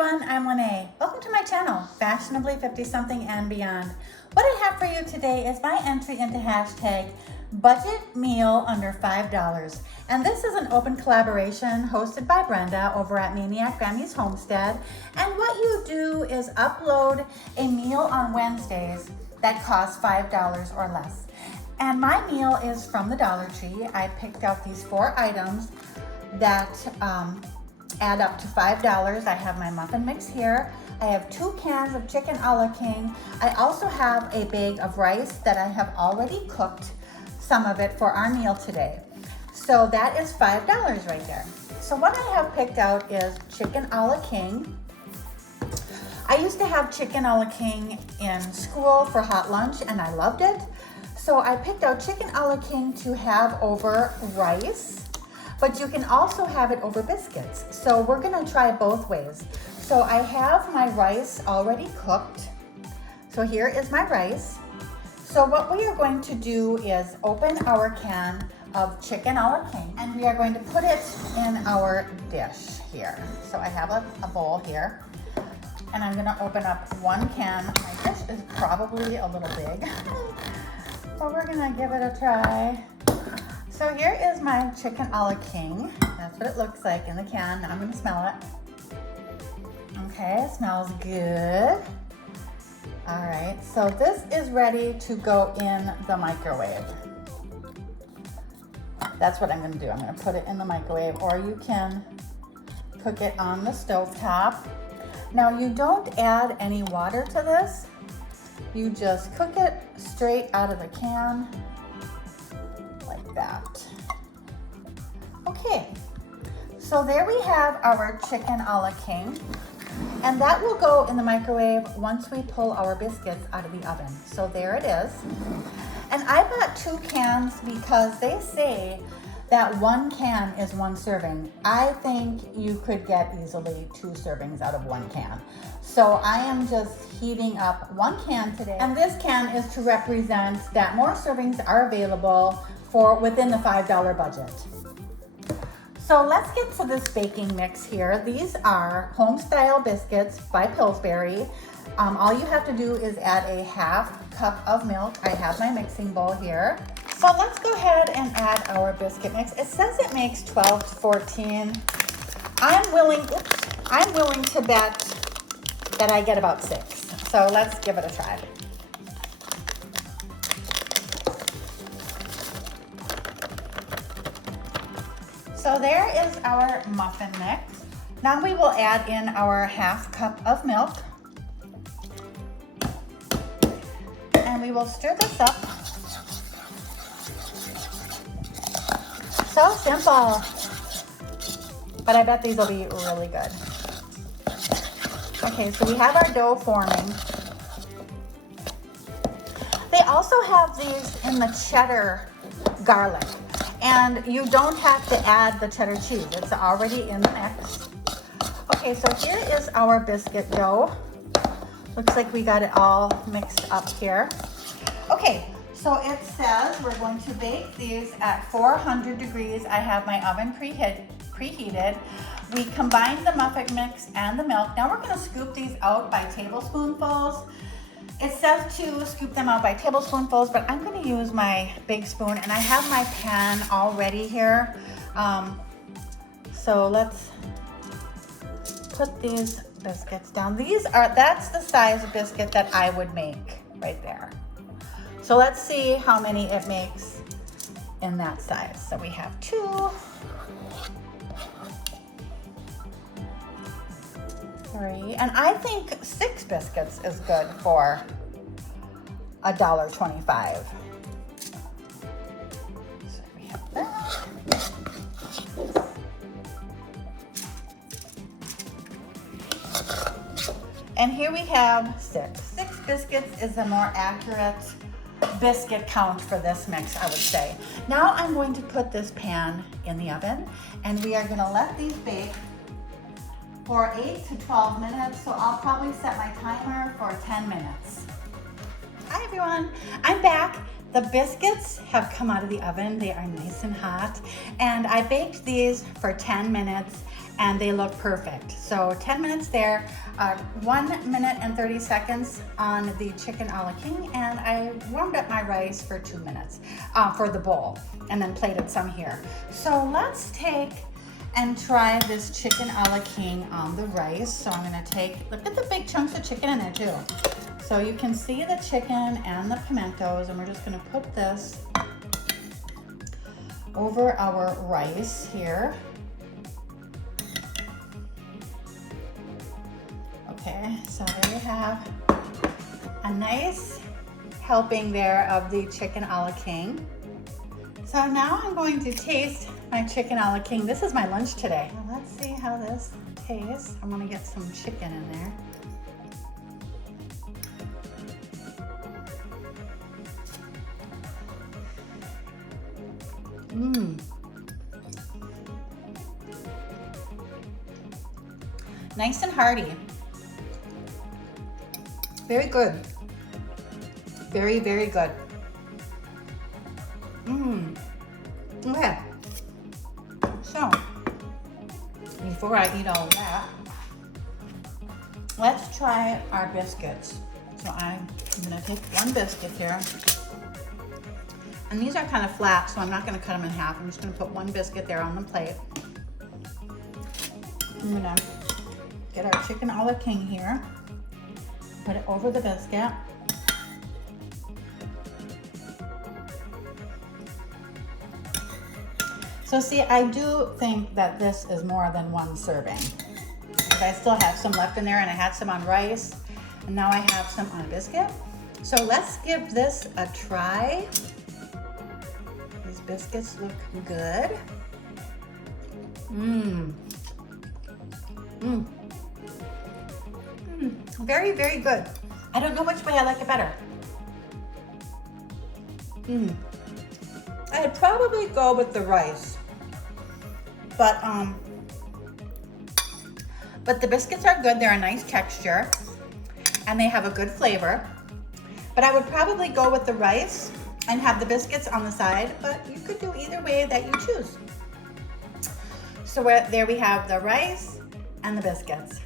everyone, I'm Lene. Welcome to my channel, Fashionably 50-something and beyond. What I have for you today is my entry into hashtag budget meal under $5. And this is an open collaboration hosted by Brenda over at Maniac Grammy's Homestead. And what you do is upload a meal on Wednesdays that costs $5 or less. And my meal is from the Dollar Tree. I picked out these 4 items that add up to $5. I have my muffin mix here. I have 2 cans of chicken a la king. I also have a bag of rice that I have already cooked some of it for our meal today. So that is $5 right there. So what I have picked out is chicken a la king. I used to have chicken a la king in school for hot lunch and I loved it. So I picked out chicken a la king to have over rice, but you can also have it over biscuits. So we're gonna try both ways. So I have my rice already cooked. So here is my rice. So what we are going to do is open our can of chicken a la king and we are going to put it in our dish here. So I have a bowl here and I'm gonna open up 1 can. My dish is probably a little big, but we're gonna give it a try. So here is my chicken a la king. That's what it looks like in the can. Now I'm gonna smell it. Okay, it smells good. All right, so this is ready to go in the microwave. That's what I'm gonna do. I'm gonna put it in the microwave, or you can cook it on the stovetop. Now you don't add any water to this. You just cook it straight out of the can. Like that. Okay, so there we have our chicken a la king, and that will go in the microwave once we pull our biscuits out of the oven. So there it is. And I bought 2 cans because they say that 1 can is 1 serving. I think you could get easily 2 servings out of 1 can. So I am just heating up 1 can today. And this can is to represent that more servings are available for within the $5 budget. So let's get to this baking mix here. These are home style biscuits by Pillsbury. All you have to do is add a 1/2 cup of milk. I have my mixing bowl here. So let's go ahead and add our biscuit mix. It says it makes 12 to 14. I'm willing to bet that I get about 6. So let's give it a try. So there is our muffin mix. Now we will add in our 1/2 cup of milk. And we will stir this up. So simple. But I bet these will be really good. Okay, so we have our dough forming. They also have these in the cheddar garlic. And you don't have to add the cheddar cheese. It's already in the mix. Okay, so here is our biscuit dough. Looks like we got it all mixed up here. Okay, so it says we're going to bake these at 400 degrees. I have my oven preheated. We combined the muffin mix and the milk. Now we're gonna scoop these out by tablespoonfuls. It says to scoop them out by tablespoonfuls, but I'm going to use my big spoon, and I have my pan already here. So let's put these biscuits down. That's the size of biscuit that I would make right there. So let's see how many it makes in that size. So we have 2. 3, and I think 6 biscuits is good for $1.25. So we have that. And here we have 6. 6 biscuits is a more accurate biscuit count for this mix, I would say. Now I'm going to put this pan in the oven, and we are going to let these bake for 8 to 12 minutes, so I'll probably set my timer for 10 minutes. Hi everyone, I'm back. The biscuits have come out of the oven. They are nice and hot. And I baked these for 10 minutes and they look perfect. So 10 minutes there, 1 minute and 30 seconds on the chicken a la king, and I warmed up my rice for 2 minutes for the bowl, and then plated some here. So let's take and try this chicken a la king on the rice. So I'm gonna take, look at the big chunks of chicken in there too. So you can see the chicken and the pimentos, and we're just gonna put this over our rice here. Okay, so there you have a nice helping there of the chicken a la king. So now I'm going to taste my chicken a la king. This is my lunch today. Now let's see how this tastes. I'm gonna get some chicken in there. Nice and hearty. Very good. Very, very good. Okay. So, before I eat all of that, let's try our biscuits. So I'm gonna take one biscuit here. And these are kind of flat, so I'm not gonna cut them in half. I'm just gonna put one biscuit there on the plate. I'm gonna get our chicken a la king here. Put it over the biscuit. So see, I do think that this is more than one serving. But I still have some left in there, and I had some on rice, and now I have some on biscuit. So let's give this a try. These biscuits look good. Very, very good. I don't know which way I like it better. I'd probably go with the rice. But the biscuits are good. They're a nice texture and they have a good flavor. But I would probably go with the rice and have the biscuits on the side, but you could do either way that you choose. So there we have the rice and the biscuits.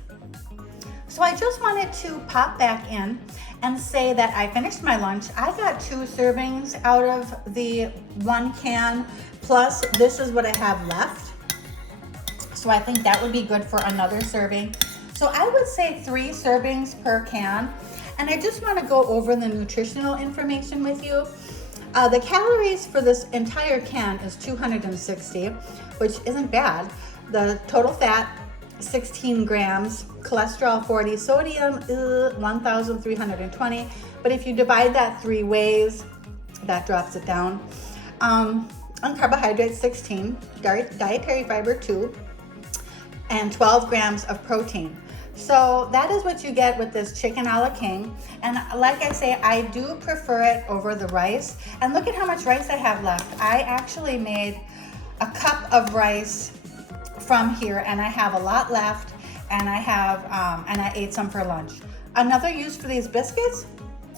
So I just wanted to pop back in and say that I finished my lunch. I got 2 servings out of the 1 can, plus this is what I have left. So I think that would be good for another serving. So I would say 3 servings per can. And I just want to go over the nutritional information with you. The calories for this entire can is 260, which isn't bad. The total fat, 16 grams, cholesterol 40, sodium 1,320. But if you divide that 3 ways, that drops it down. On carbohydrates 16, dietary fiber 2, and 12 grams of protein. So that is what you get with this chicken a la king. And like I say, I do prefer it over the rice. And look at how much rice I have left. I actually made a cup of rice from here, and I have a lot left, and I ate some for lunch. Another use for these biscuits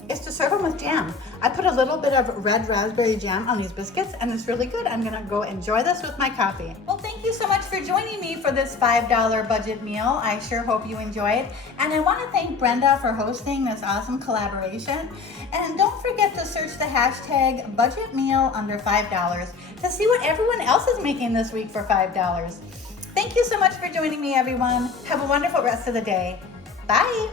is to serve them with jam. I put a little bit of red raspberry jam on these biscuits, and it's really good. I'm gonna go enjoy this with my coffee. Well, thank you so much for joining me for this $5 budget meal. I sure hope you enjoyed. And I wanna thank Brenda for hosting this awesome collaboration. And don't forget to search the hashtag budget meal under $5 to see what everyone else is making this week for $5. Thank you so much for joining me, everyone. Have a wonderful rest of the day. Bye.